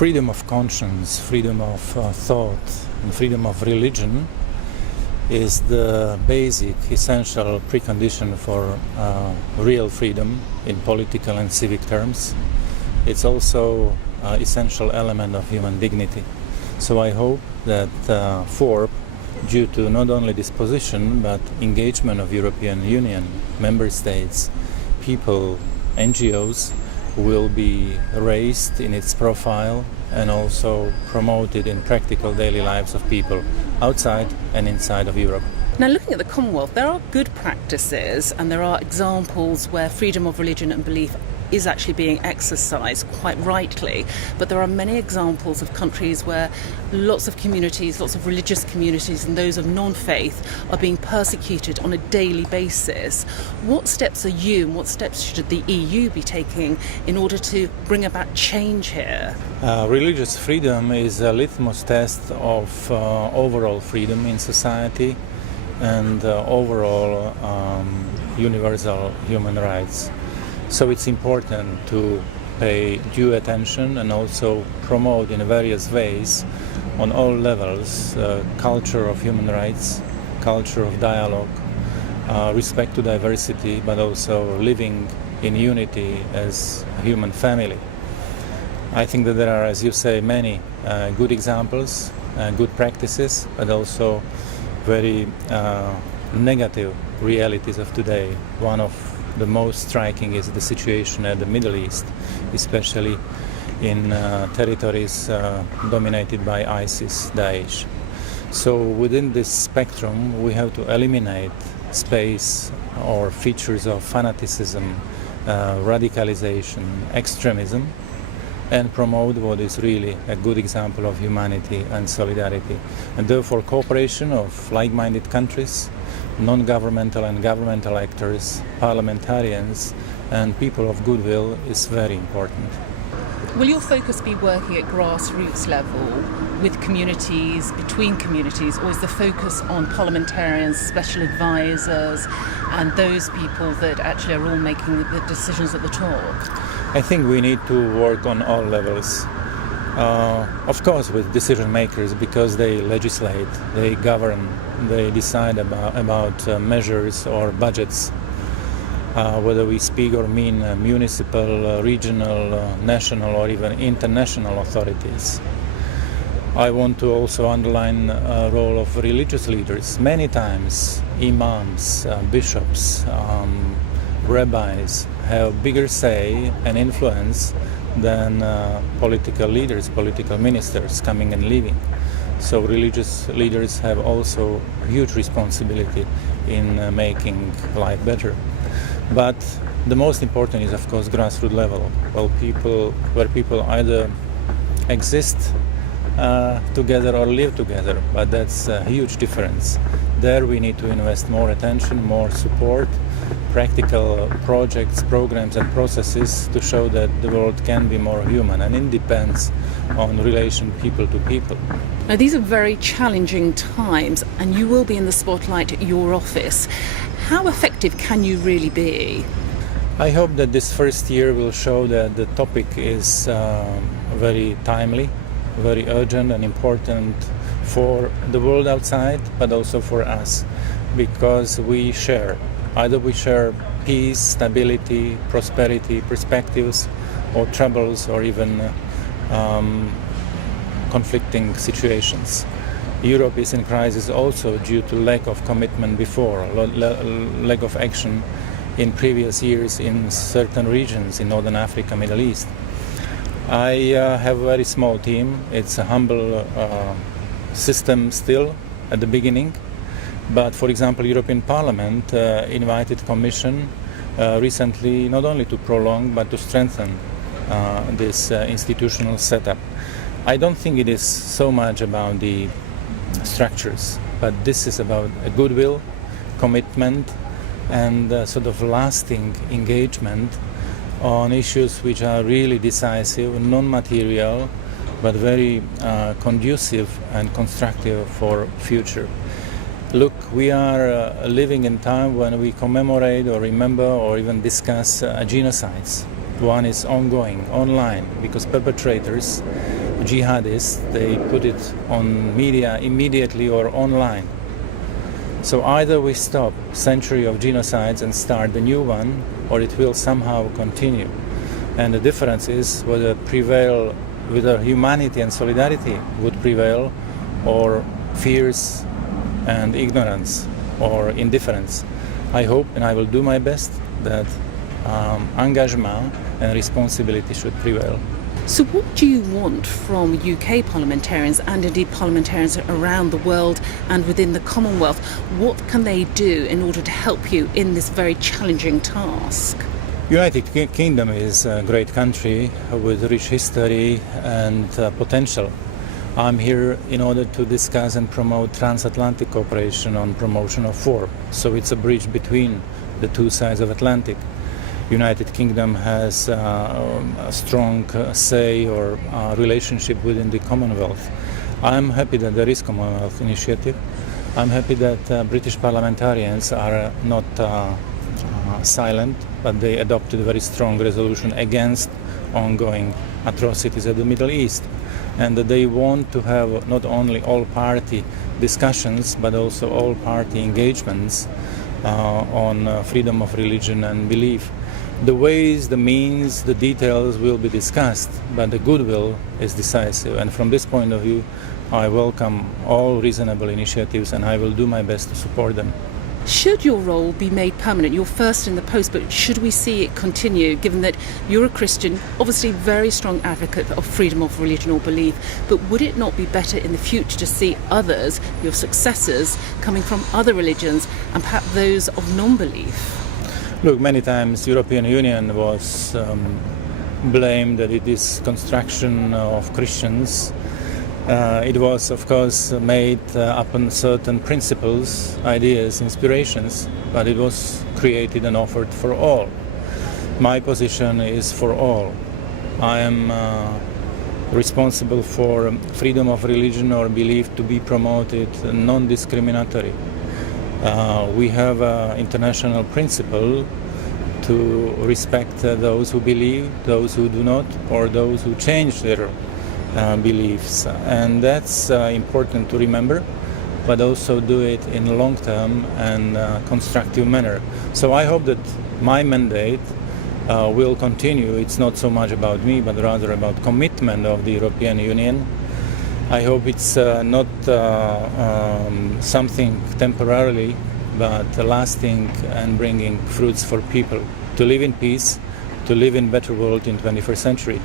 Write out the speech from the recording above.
Freedom of conscience, freedom of thought, and freedom of religion is the basic, essential precondition for real freedom in political and civic terms. It's also an essential element of human dignity. So I hope that CIFoRB, due to not only this position but engagement of European Union, member states, people, NGOs, will be raised in its profile and also promoted in practical daily lives of people outside and inside of Europe. Now, looking at the Commonwealth, there are good practices and there are examples where freedom of religion and belief is actually being exercised quite rightly, but there are many examples of countries where lots of communities, lots of religious communities and those of non-faith are being persecuted on a daily basis. What steps are you and what steps should the EU be taking in order to bring about change here? Religious freedom is a litmus test of overall freedom in society and overall universal human rights. So it's important to pay due attention and also promote in various ways on all levels culture of human rights, culture of dialogue, respect to diversity, but also living in unity as a human family. I think that there are, as you say, many good examples, good practices, but also very negative realities of today. One of the most striking is the situation at the Middle East, especially in territories dominated by ISIS, Daesh. So within this spectrum, we have to eliminate space or features of fanaticism, radicalization, extremism, and promote what is really a good example of humanity and solidarity. And therefore, cooperation of like-minded countries, non-governmental and governmental actors, parliamentarians, and people of goodwill is very important. Will your focus be working at grassroots level with communities, between communities, or is the focus on parliamentarians, special advisors, and those people that actually are all making the decisions at the top? I think we need to work on all levels. Of course, with decision makers, because they legislate, they govern, they decide about measures or budgets, whether we speak or mean municipal, regional, national, or even international authorities. I want to also underline the role of religious leaders. Many times, imams, bishops, rabbis have bigger say and influence than political leaders, political ministers coming and leaving. So religious leaders have also huge responsibility in making life better. But the most important is, of course, grassroots level, where people either exist together or live together, but that's a huge difference. There we need to invest more attention, more support, practical projects, programs and processes to show that the world can be more human, and it depends on relation people to people. Now, these are very challenging times and you will be in the spotlight at your office. How effective can you really be? I hope that this first year will show that the topic is very timely, very urgent and important for the world outside, but also for us, because we share peace, stability, prosperity, perspectives, or troubles, or even conflicting situations. Europe is in crisis also due to lack of commitment before, lack of action in previous years in certain regions in Northern Africa, Middle East. I have a very small team. It's a humble system still at the beginning. But, for example, European Parliament invited Commission recently not only to prolong but to strengthen this institutional setup. I don't think it is so much about the structures, but this is about a goodwill, commitment, and sort of lasting engagement on issues which are really decisive, non-material, but very conducive and constructive for future. Look, we are living in time when we commemorate or remember or even discuss genocides. One is ongoing, online, because perpetrators, jihadists, they put it on media immediately or online. So either we stop century of genocides and start the new one, or it will somehow continue. And the difference is whether humanity and solidarity would prevail, or fears and ignorance or indifference. I hope, and I will do my best, that engagement and responsibility should prevail. So what do you want from UK parliamentarians and indeed parliamentarians around the world and within the Commonwealth? What can they do in order to help you in this very challenging task? United Kingdom is a great country with rich history and potential. I'm here in order to discuss and promote transatlantic cooperation on promotion of CIFoRB. So it's a bridge between the two sides of Atlantic. United Kingdom has a strong say or relationship within the Commonwealth. I'm happy that there is Commonwealth initiative. I'm happy that British parliamentarians are not silent, but they adopted a very strong resolution against ongoing atrocities in the Middle East, and that they want to have not only all-party discussions but also all-party engagements on freedom of religion and belief. The ways, the means, the details will be discussed, but the goodwill is decisive. And from this point of view, I welcome all reasonable initiatives and I will do my best to support them. Should your role be made permanent? You're first in the post, but should we see it continue, given that you're a Christian, obviously very strong advocate of freedom of religion or belief, but would it not be better in the future to see others, your successors, coming from other religions and perhaps those of non-belief? Look, many times European Union was blamed that it is construction of Christians. It was, of course, made upon certain principles, ideas, inspirations, but it was created and offered for all. My position is for all. I am responsible for freedom of religion or belief to be promoted non-discriminatory. We have an international principle to respect those who believe, those who do not, or those who change their beliefs. And that's important to remember, but also do it in a long-term and constructive manner. So I hope that my mandate will continue. It's not so much about me, but rather about commitment of the European Union. I hope it's not something temporarily, but lasting and bringing fruits for people to live in peace, to live in a better world in 21st century.